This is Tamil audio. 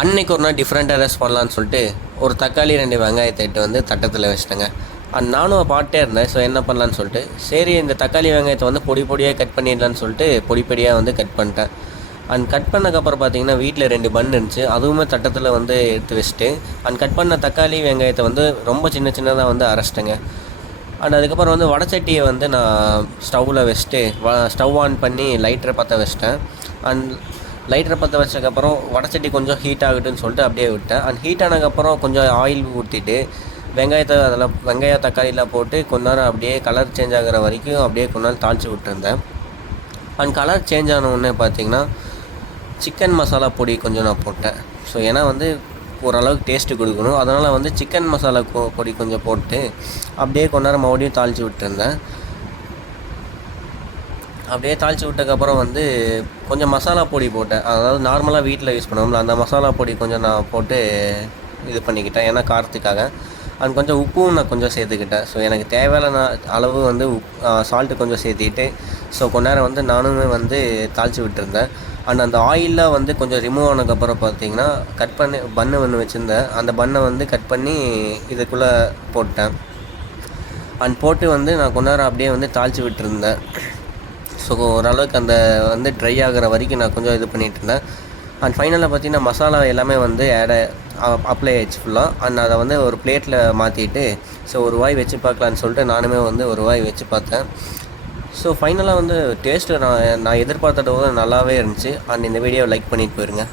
அன்னைக்கு ஒரு நாள் டிஃப்ரெண்ட்டாக ரெஸ்ட் பண்ணலான்னு சொல்லிட்டு ஒரு தக்காளி 2 வெங்காயத்தை இட்டு வந்து தட்டத்தில் வச்சிட்டேங்க. நானும் பாட்டே இருந்தேன். ஸோ என்ன பண்ணலான்னு சொல்லிட்டு சரி இந்த தக்காளி வெங்காயத்தை வந்து பொடி பொடியாக கட் பண்ணிடலான்னு சொல்லிட்டு பொடி பொடியாக வந்து கட் பண்ணிட்டேன். கட் பண்ணக்கப்புறம் பார்த்தீங்கன்னா வீட்டில் 2 பன் இருந்துச்சு. அதுவுமே தட்டத்தில் வந்து எடுத்து வச்சுட்டு கட் பண்ண தக்காளி வெங்காயத்தை வந்து ரொம்ப சின்ன சின்னதாக வந்து அரைச்சிட்டேங்க. அதுக்கப்புறம் வந்து வடச்சட்டியை வந்து நான் ஸ்டவ்வில் வச்சுட்டு ஸ்டவ் ஆன் பண்ணி லைட்டரை பற்ற வச்சிட்டேன். லைட்டரை பற்ற வச்சதுக்கப்புறம் வடச்சட்டி கொஞ்சம் ஹீட் ஆகட்டுன்னு சொல்லிட்டு அப்படியே விட்டேன். ஹீட் ஆனதுக்கப்புறம் கொஞ்சம் ஆயில் ஊற்றிட்டு வெங்காயம் தக்காளிலாம் போட்டு கொஞ்ச நேரம் அப்படியே கலர் சேஞ்ச் ஆகிற வரைக்கும் அப்படியே கொஞ்ச நேரம் தாளித்து விட்டுருந்தேன். கலர் சேஞ்ச் ஆன உடனே பார்த்திங்கன்னா சிக்கன் மசாலா பொடி கொஞ்சம் நான் போட்டேன். ஸோ ஏன்னா வந்து ஓரளவுக்கு டேஸ்ட்டு கொடுக்கணும். அதனால் வந்து சிக்கன் மசாலா பொடி கொஞ்சம் போட்டு அப்படியே கொஞ்ச நேரம் மறுபடியும் தாளித்து விட்டுருந்தேன். அப்படியே தாளித்து விட்டதுக்கப்புறம் வந்து கொஞ்சம் மசாலா பொடி போட்டேன். அதாவது நார்மலாக வீட்டில் யூஸ் பண்ணுவோம்ல அந்த மசாலா பொடி கொஞ்சம் நான் போட்டு இது பண்ணிக்கிட்டேன். ஏன்னா காரத்துக்காக. கொஞ்சம் உப்பும் நான் கொஞ்சம் சேர்த்துக்கிட்டேன். ஸோ எனக்கு தேவையான அளவு வந்து சால்ட்டு கொஞ்சம் சேர்த்திட்டு ஸோ கொஞ்ச நேரம் வந்து நானுமே வந்து தாளித்து விட்டுருந்தேன். அந்த ஆயிலில் வந்து கொஞ்சம் ரிமூவ் ஆனதுக்கப்புறம் பார்த்திங்கன்னா கட் பண்ணி பன்னு ஒன்று வச்சுருந்தேன். அந்த பன்னை வந்து கட் பண்ணி இதுக்குள்ளே போட்டேன். போட்டு வந்து நான் கொஞ்ச நேரம் அப்படியே வந்து தாளித்து விட்டுருந்தேன். ஸோ ஓரளவுக்கு அந்த வந்து ட்ரை ஆகிற வரைக்கும் நான் கொஞ்சம் இது பண்ணிகிட்டு இருந்தேன். ஃபைனலாக பார்த்திங்கன்னா மசாலா எல்லாமே வந்து அப்ளை ஆயிடுச்சு ஃபுல்லாக. அதை வந்து ஒரு பிளேட்டில் மாற்றிட்டு ஸோ ஒரு வாய் வச்சு பார்க்கலான்னு சொல்லிட்டு நானுமே வந்து ஒரு வாய் வச்சு பார்த்தேன். ஸோ ஃபைனலாக வந்து டேஸ்ட்டு நான் எதிர்பார்த்தத விட நல்லாவே இருந்துச்சு. இந்த வீடியோவை லைக் பண்ணிட்டு போயிருங்க.